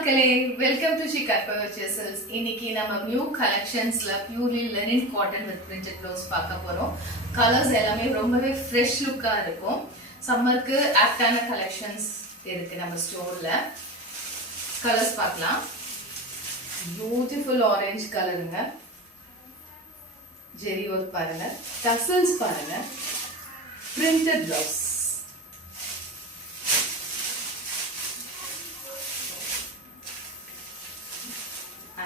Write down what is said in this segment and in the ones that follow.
மக்களே, welcome to Shikha purchases. இன்னைக்கு நம்ம நியூ கலெக்ஷன்ஸ்ல purely linen cotton with printed blouse பார்க்க போறோம். கலர்ஸ் எல்லாமே ரொம்பவே ஃப்ரெஷ் லுக்கா இருக்கும். சம்மருக்கு ஆப்டான கலெக்ஷன்ஸ் இருக்கு நம்ம ஸ்டோர்ல. கலர்ஸ் பார்க்கலாம். பியூட்டிஃபுல் ஆரஞ்சு கலருங்க. ஜெரி ஒர்க் பாருங்க, டசல்ஸ் பாருங்க, printed blouse.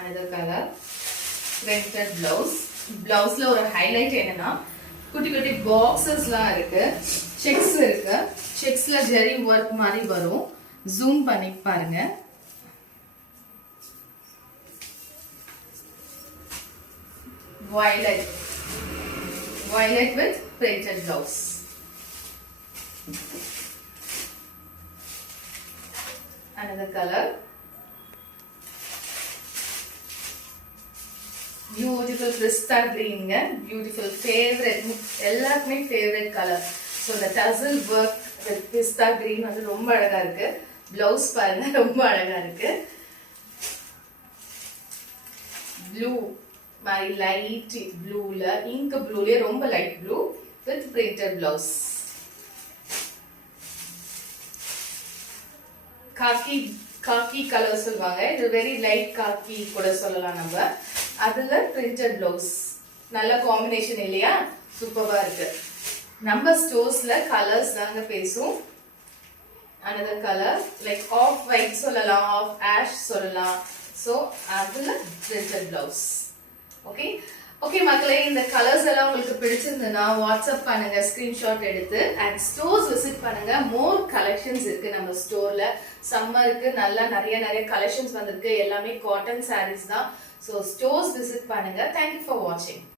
another color printed blouse. Blouseல ஒரு ஹைலைட் என்னன்னா குட்டி குட்டி பாக்ஸஸ்லாம் இருக்கு, செக்ஸ் இருக்கு. செக்ஸ்ல ஜெரி ஒர்க் மாதிரி வரும். ஜூம் பண்ணி பாருங்க. violet with printed blouse. Another color beautiful pista green ga, beautiful favorite, எல்லாருக்குமே favorite color. So the tassel work with pista green வந்து ரொம்ப அழகா இருக்கு. Blouse பாருங்க, ரொம்ப அழகா இருக்கு. Blue மாதிரி light blue ல, ink blue ல ரொம்ப light blue with printed blouse. Khaki colour சொல்வாங்க, இது வெரி லைட் காக்கி கூட சொல்லலாம் நம்ம. அதுல பிரிண்டட் ப்ளவுஸ், நல்ல காம்பினேஷன் இல்லையா? சூப்பரா இருக்கு. நம்ம ஸ்டோர்ஸ்ல கலர்ஸ் தாங்க பேசும். another color like off white சொல்லலாம், off ash சொல்லலாம். சோ அதுல பிரிண்டட் ப்ளவுஸ். ஓகே மக்களே, இந்த கலர்ஸ் எல்லாம் உங்களுக்கு பிடிச்சிருந்ததுன்னா வாட்ஸ்அப் பண்ணுங்க ஸ்கிரீன்ஷாட் எடுத்து. அண்ட் ஸ்டோர்ஸ் விசிட் பண்ணுங்க. மோர் கலெக்ஷன்ஸ் இருக்கு நம்ம ஸ்டோர்ல. சம்மருக்கு நிறைய கலெக்ஷன்ஸ் வந்திருக்கு. எல்லாமே காட்டன் சாரீஸ் தான். ஸோ ஸ்டோர்ஸ் விசிட் பண்ணுங்க. தேங்க்யூ ஃபார் வாட்சிங்.